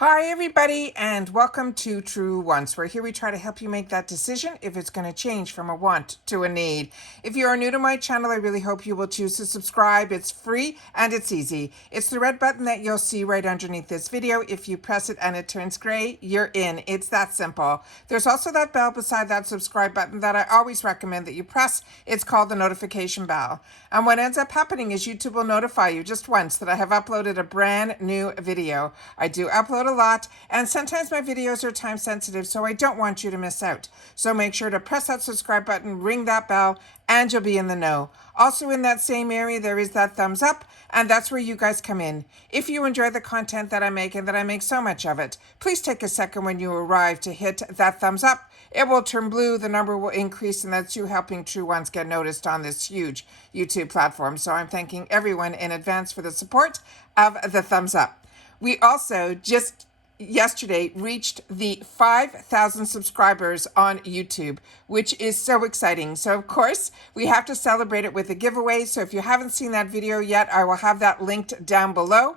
Hi, everybody, and welcome to Truewants, where here we try to help you make that decision if it's going to change from a want to a need. If you are new to my channel, I really hope you will choose to subscribe. It's free and it's easy. It's the red button that you'll see right underneath this video. If you press it and it turns gray, you're in. It's that simple. There's also that bell beside that subscribe button that I always recommend that you press. It's called the notification bell. And what ends up happening is YouTube will notify you just once that I have uploaded a brand new video. I do upload a lot, and sometimes my videos are time sensitive, so I don't want you to miss out. So make sure to press that subscribe button, ring that bell, and you'll be in the know. Also in that same area, there is that thumbs up, and that's where you guys come in. If you enjoy the content that I make, and that I make so much of it, please take a second when you arrive to hit that thumbs up. It will turn blue, the number will increase, and that's you helping Truewants get noticed on this huge YouTube platform. So I'm thanking everyone in advance for the support of the thumbs up. We also just yesterday reached the 5,000 subscribers on YouTube, which is so exciting. So of course, we have to celebrate it with a giveaway. So if you haven't seen that video yet, I will have that linked down below.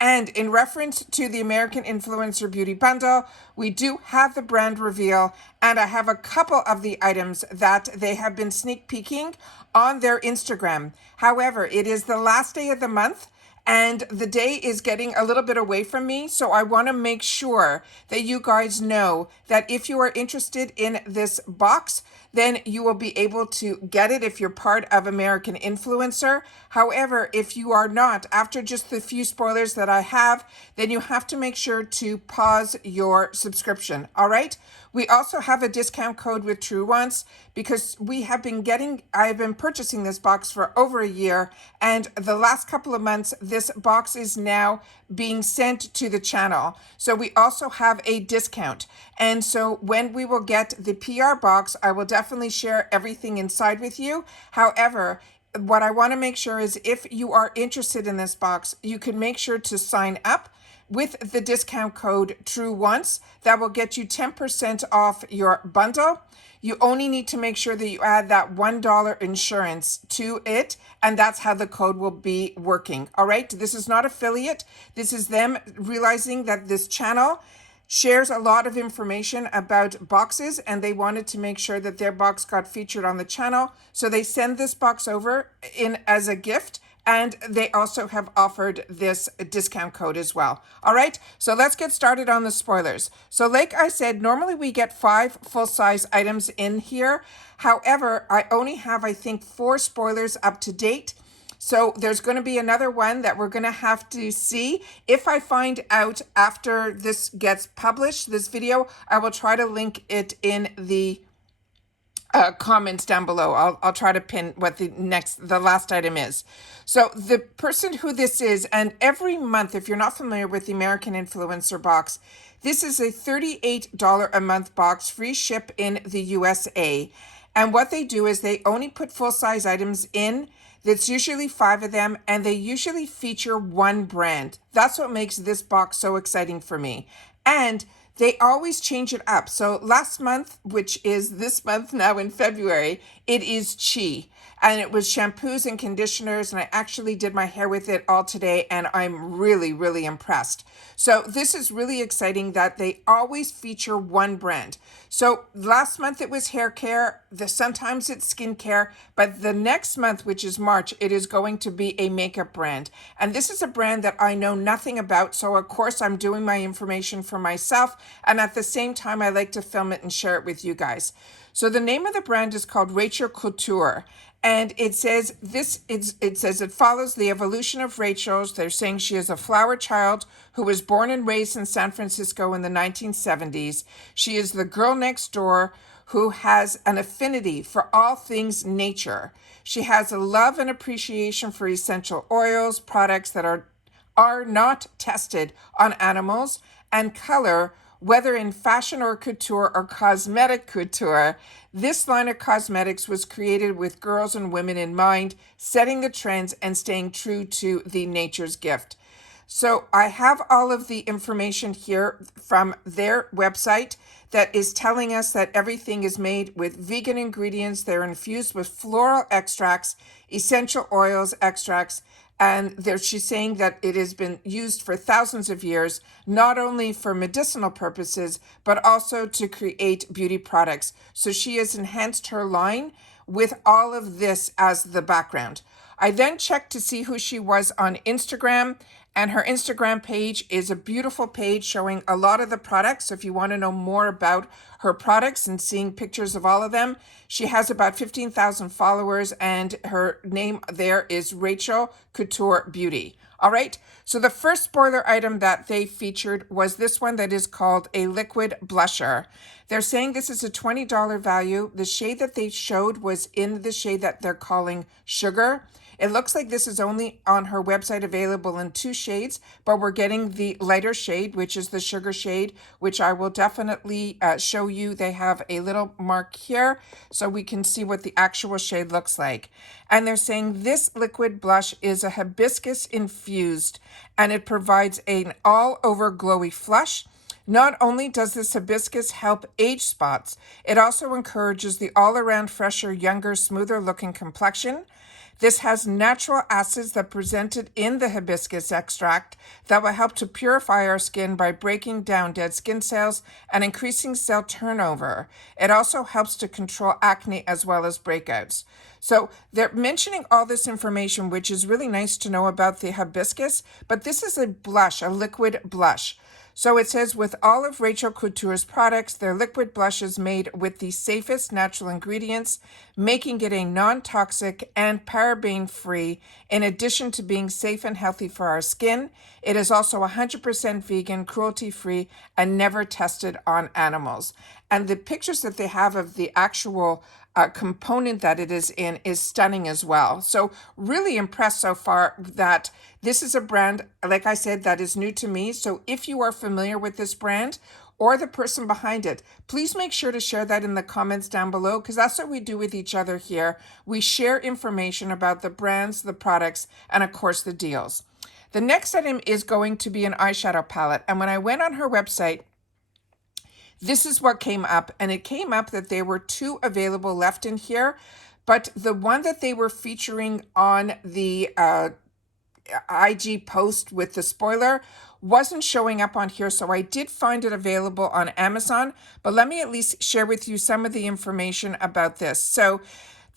And in reference to the American Influencer Beauty Bundle, we do have the brand reveal, and I have a couple of the items that they have been sneak peeking on their Instagram. However, it is the last day of the month, and the day is getting a little bit away from me, so I want to make sure that you guys know that if you are interested in this box, then you will be able to get it if you're part of American Influencer. However, if you are not, after just the few spoilers that I have, then you have to make sure to pause your subscription, all right? We also have a discount code with Truewants because I've been purchasing this box for over a year, and the last couple of months, this box is now being sent to the channel. So we also have a discount. And so when we will get the PR box, I will definitely share everything inside with you. However, what I want to make sure is if you are interested in this box, you can make sure to sign up with the discount code Truewants. That will get you 10% off your bundle. You only need to make sure that you add that $1 insurance to it, and that's how the code will be working. All right, this is not affiliate. This is them realizing that this channel shares a lot of information about boxes, and they wanted to make sure that their box got featured on the channel. So they send this box over in as a gift, and they also have offered this discount code as well. All right, so let's get started on the spoilers. So like I said, normally we get 5 full-size items in here. However, I only have, I think, 4 spoilers up to date. So there's going to be another one that we're going to have to see. If I find out after this gets published, this video, I will try to link it in the comments down below. I'll try to pin what the last item is. So the person who this is, and every month, if you're not familiar with the American Influencer box, this is a $38 a month box, free ship in the USA. And what they do is they only put full-size items in. That's usually 5 of them, and they usually feature one brand. That's what makes this box so exciting for me. And they always change it up. So last month, which is this month now in February, it is Chi. And it was shampoos and conditioners, and I actually did my hair with it all today, and I'm really, really impressed. So this is really exciting that they always feature one brand. So last month it was hair care, sometimes it's skincare, but the next month, which is March, it is going to be a makeup brand. And this is a brand that I know nothing about, so of course I'm doing my information for myself, and at the same time I like to film it and share it with you guys. So the name of the brand is called Rachel Couture. And it says it follows the evolution of Rachel's. They're saying she is a flower child who was born and raised in San Francisco in the 1970s. She is the girl next door who has an affinity for all things nature. She has a love and appreciation for essential oils, products that are not tested on animals, and color, whether in fashion or couture or cosmetic couture. This line of cosmetics was created with girls and women in mind, setting the trends and staying true to the nature's gift. So I have all of the information here from their website that is telling us that everything is made with vegan ingredients. They're infused with floral extracts, essential oils extracts, And she's saying that it has been used for thousands of years, not only for medicinal purposes, but also to create beauty products. So she has enhanced her line with all of this as the background. I then checked to see who she was on Instagram, and her Instagram page is a beautiful page showing a lot of the products. So if you want to know more about her products and seeing pictures of all of them, she has about 15,000 followers, and her name there is Rachel Couture Beauty. All right, so the first spoiler item that they featured was this one that is called a liquid blusher. They're saying this is a $20 value. The shade that they showed was in the shade that they're calling Sugar. It looks like this is only on her website available in 2 shades, but we're getting the lighter shade, which is the Sugar shade, which I will definitely show you. They have a little mark here so we can see what the actual shade looks like. And they're saying this liquid blush is a hibiscus infused, and it provides an all-over glowy flush. Not only does this hibiscus help age spots, it also encourages the all-around fresher, younger, smoother looking complexion. This has natural acids that presented in the hibiscus extract that will help to purify our skin by breaking down dead skin cells and increasing cell turnover. It also helps to control acne as well as breakouts. So they're mentioning all this information, which is really nice to know about the hibiscus, but this is a blush, a liquid blush. So it says, with all of Rachel Couture's products, their liquid blush is made with the safest natural ingredients, making it a non-toxic and paraben-free. In addition to being safe and healthy for our skin, it is also 100% vegan, cruelty-free, and never tested on animals. And the pictures that they have of the actual component that it is in is stunning as well. So really impressed so far that this is a brand, like I said, that is new to me. So if you are familiar with this brand or the person behind it, please make sure to share that in the comments down below, because that's what we do with each other here. We share information about the brands, the products, and of course the deals. The next item is going to be an eyeshadow palette. And when I went on her website, this is what came up, and it came up that there were 2 available left in here, but the one that they were featuring on the IG post with the spoiler wasn't showing up on here, so I did find it available on Amazon, but let me at least share with you some of the information about this. So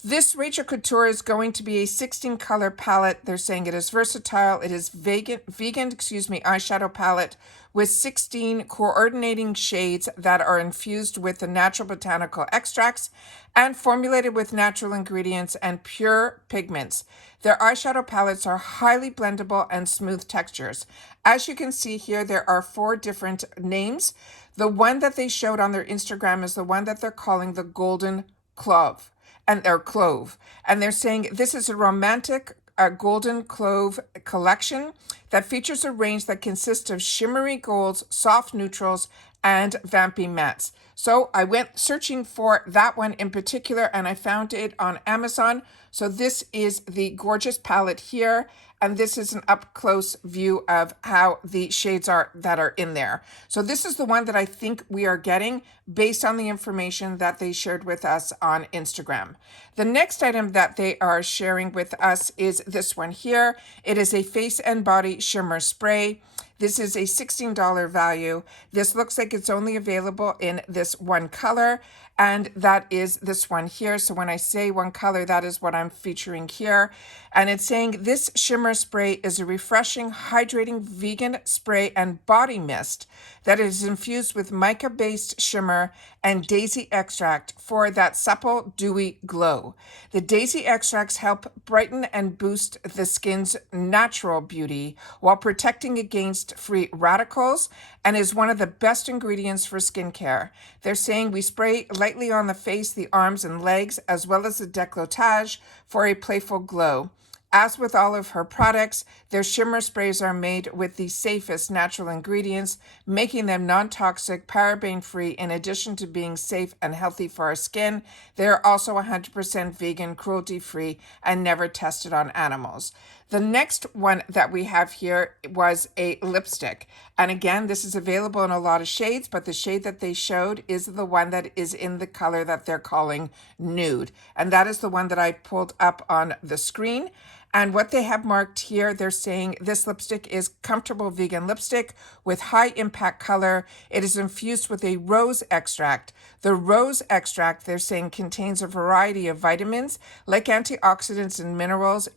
this Rachel Couture is going to be a 16 color palette. They're saying it is versatile. It is vegan eyeshadow palette with 16 coordinating shades that are infused with the natural botanical extracts and formulated with natural ingredients and pure pigments. Their eyeshadow palettes are highly blendable and smooth textures. As you can see here, there are 4 different names. The one that they showed on their Instagram is the one that they're calling the Golden Clove. And their clove. And they're saying this is a romantic golden clove collection that features a range that consists of shimmery golds, soft neutrals, and vampy mattes. So I went searching for that one in particular, and I found it on Amazon. So this is the gorgeous palette here, and this is an up-close view of how the shades are that are in there. So this is the one that I think we are getting based on the information that they shared with us on Instagram. The next item that they are sharing with us is this one here. It is a face and body shimmer spray. This is a $16 value. This looks like it's only available in this one color, and that is this one here. So when I say one color, that is what I'm featuring here. And it's saying this shimmer spray is a refreshing, hydrating vegan spray and body mist that is infused with mica-based shimmer and daisy extract for that supple, dewy glow. The daisy extracts help brighten and boost the skin's natural beauty while protecting against free radicals, and is one of the best ingredients for skincare. They're saying we spray lightly on the face, the arms and legs, as well as the décolletage for a playful glow. As with all of her products, their shimmer sprays are made with the safest natural ingredients, making them non-toxic, paraben-free. In addition to being safe and healthy for our skin, they are also 100% vegan, cruelty-free, and never tested on animals. The next one that we have here was a lipstick. And again, this is available in a lot of shades, but the shade that they showed is the one that is in the color that they're calling nude. And that is the one that I pulled up on the screen. And what they have marked here, they're saying this lipstick is comfortable vegan lipstick with high impact color. It is infused with a rose extract. The rose extract, they're saying, contains a variety of vitamins like antioxidants and minerals.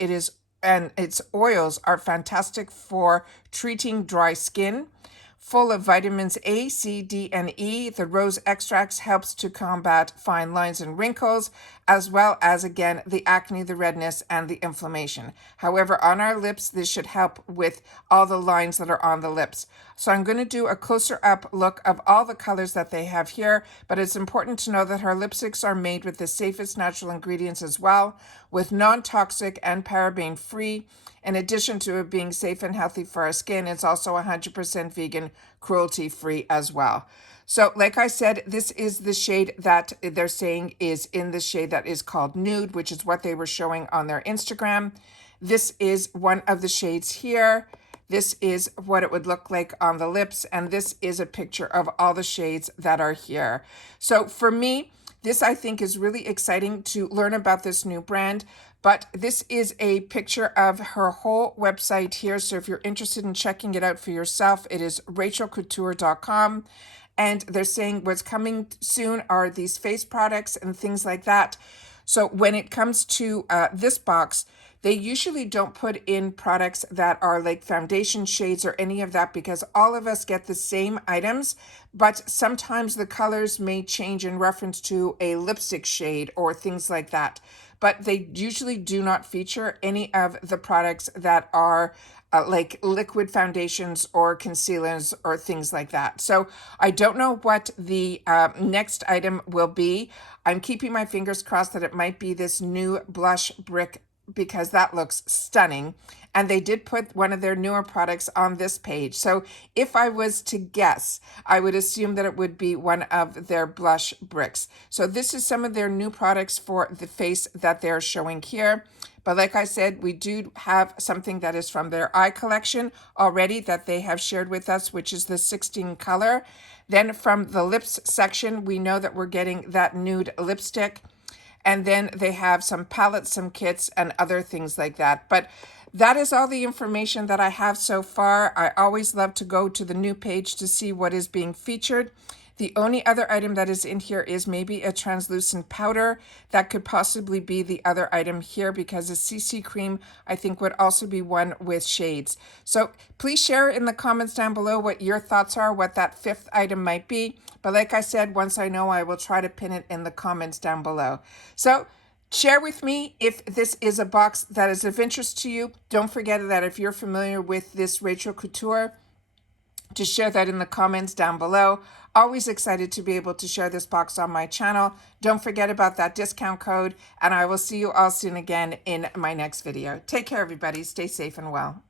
And its oils are fantastic for treating dry skin. Full of vitamins A, C, D, and E, the rose extracts helps to combat fine lines and wrinkles, as well as, again, the acne, the redness, and the inflammation. However, on our lips, this should help with all the lines that are on the lips. So I'm going to do a closer up look of all the colors that they have here, but it's important to know that her lipsticks are made with the safest natural ingredients as well, with non-toxic and paraben-free. In addition to it being safe and healthy for our skin, it's also 100% vegan, cruelty-free as well. So like I said, this is the shade that they're saying is in the shade that is called Nude, which is what they were showing on their Instagram. This is one of the shades here. This is what it would look like on the lips, and this is a picture of all the shades that are here. So for me, this I think is really exciting to learn about this new brand. But this is a picture of her whole website here. So if you're interested in checking it out for yourself, it is rachelcouture.com. And they're saying what's coming soon are these face products and things like that. So when it comes to this box, they usually don't put in products that are like foundation shades or any of that because all of us get the same items, but sometimes the colors may change in reference to a lipstick shade or things like that. But they usually do not feature any of the products that are like liquid foundations or concealers or things like that. So I don't know what the next item will be. I'm keeping my fingers crossed that it might be this new blush brick because that looks stunning. And they did put one of their newer products on this page. So if I was to guess, I would assume that it would be one of their blush bricks. So this is some of their new products for the face that they're showing here. But like I said, we do have something that is from their eye collection already that they have shared with us, which is the 16 color. Then from the lips section, we know that we're getting that nude lipstick. And then they have some palettes, some kits, and other things like that. But that is all the information that I have so far. I always love to go to the new page to see what is being featured. The only other item that is in here is maybe a translucent powder. That could possibly be the other item here because a CC cream, I think, would also be one with shades. So please share in the comments down below what your thoughts are, what that fifth item might be. But like I said, once I know, I will try to pin it in the comments down below. So share with me if this is a box that is of interest to you. Don't forget that if you're familiar with this Rachel Couture, to share that in the comments down below. Always excited to be able to share this box on my channel. Don't forget about that discount code, and I will see you all soon again in my next video. Take care, everybody. Stay safe and well.